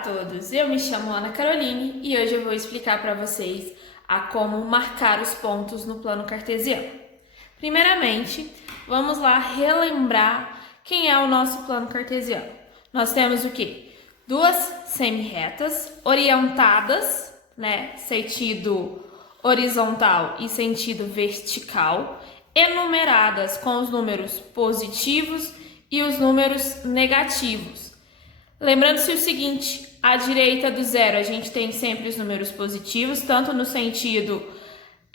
a todos, eu me chamo Ana Caroline e hoje eu vou explicar para vocês a como marcar os pontos no plano cartesiano. Primeiramente, vamos lá relembrar quem é o nosso plano cartesiano. Nós temos o quê? Duas semi-retas orientadas, sentido horizontal e sentido vertical, enumeradas com os números positivos e os números negativos. Lembrando-se o seguinte, à direita do zero a gente tem sempre os números positivos, tanto no sentido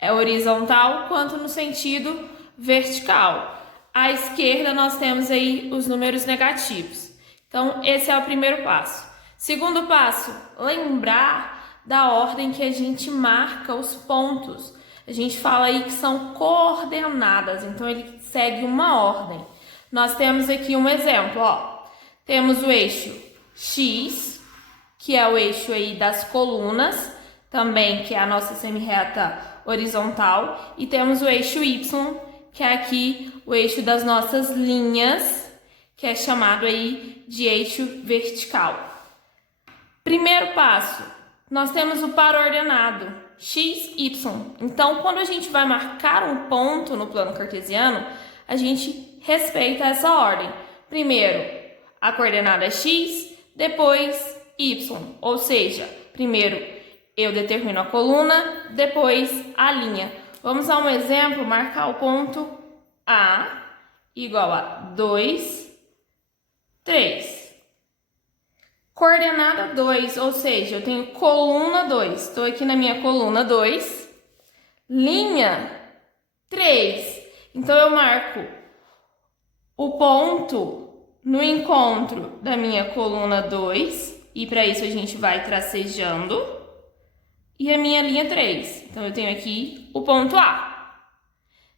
horizontal quanto no sentido vertical. À esquerda nós temos aí os números negativos. Então esse é o primeiro passo. Segundo passo, lembrar da ordem que a gente marca os pontos. A gente fala aí que são coordenadas, então ele segue uma ordem. Nós temos aqui um exemplo, Temos o eixo X, que é o eixo aí das colunas, também que é a nossa semi-reta horizontal, e temos o eixo Y, que é aqui o eixo das nossas linhas, que é chamado aí de eixo vertical. Primeiro passo, nós temos o par ordenado, X, Y. Então, quando a gente vai marcar um ponto no plano cartesiano, a gente respeita essa ordem. Primeiro, a coordenada X, depois Y, ou seja, primeiro eu determino a coluna, depois a linha. Vamos a um exemplo, marcar o ponto A igual a 2, 3. Coordenada 2, ou seja, eu tenho coluna 2, estou aqui na minha coluna 2, linha 3. Então eu marco o ponto no encontro da minha coluna 2, e para isso a gente vai tracejando, e a minha linha 3. Então, eu tenho aqui o ponto A.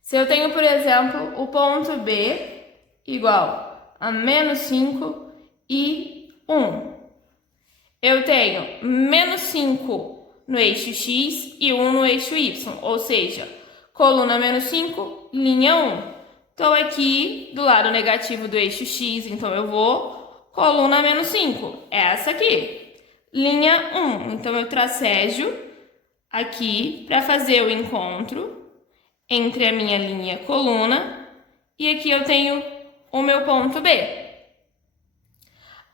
Se eu tenho, por exemplo, o ponto B igual a menos 5 e 1. Eu tenho menos 5 no eixo X e 1 no eixo Y, ou seja, coluna menos 5, linha 1. Estou aqui do lado negativo do eixo X, então eu vou coluna menos 5, essa aqui, linha 1. Então eu tracejo aqui para fazer o encontro entre a minha linha coluna e aqui eu tenho o meu ponto B.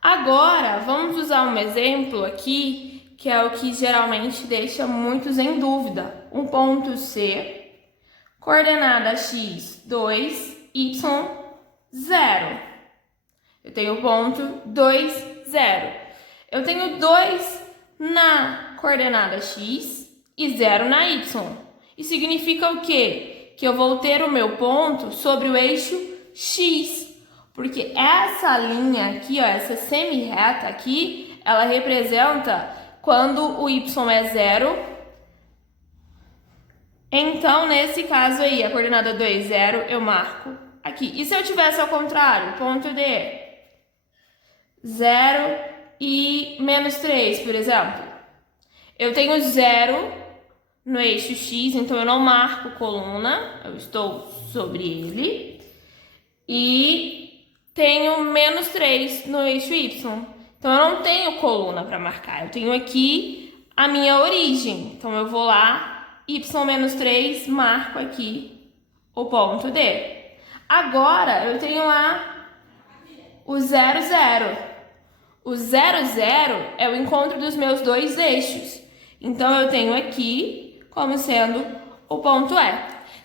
Agora vamos usar um exemplo aqui que é o que geralmente deixa muitos em dúvida. Um ponto C, coordenada X, 2, Y, 0. Eu tenho o ponto 2, 0. Eu tenho 2 na coordenada X e 0 na Y. Isso significa o quê? Que eu vou ter o meu ponto sobre o eixo X. Porque essa linha aqui, essa semi-reta aqui, ela representa quando o Y é 0. Então, nesse caso aí, a coordenada 2, 0, eu marco aqui. E se eu tivesse ao contrário, ponto D, 0 e menos 3, por exemplo. Eu tenho 0 no eixo X, então eu não marco coluna, eu estou sobre ele. E tenho menos 3 no eixo Y. Então eu não tenho coluna para marcar, eu tenho aqui a minha origem. Então eu vou lá, Y menos 3, marco aqui o ponto D. Agora, eu tenho lá o 0, 0. O 0, 0 é o encontro dos meus dois eixos. Então, eu tenho aqui como sendo o ponto E.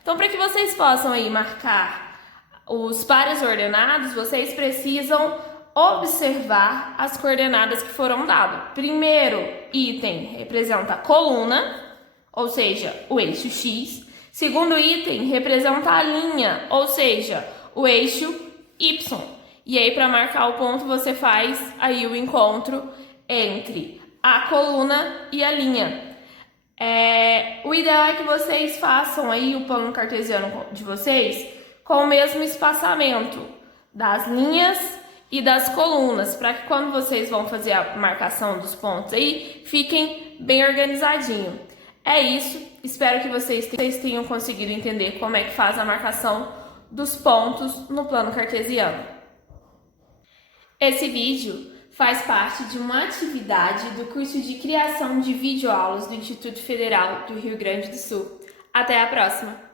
Então, para que vocês possam aí marcar os pares ordenados, vocês precisam observar as coordenadas que foram dadas. Primeiro item representa a coluna, ou seja, o eixo X. Segundo item representa a linha, ou seja, o eixo Y. E aí, para marcar o ponto, você faz aí o encontro entre a coluna e a linha. O ideal é que vocês façam aí o plano cartesiano de vocês com o mesmo espaçamento das linhas e das colunas, para que quando vocês vão fazer a marcação dos pontos aí, fiquem bem organizadinho. É isso, espero que vocês tenham conseguido entender como é que faz a marcação dos pontos no plano cartesiano. Esse vídeo faz parte de uma atividade do curso de Criação de Videoaulas do Instituto Federal do Rio Grande do Sul. Até a próxima!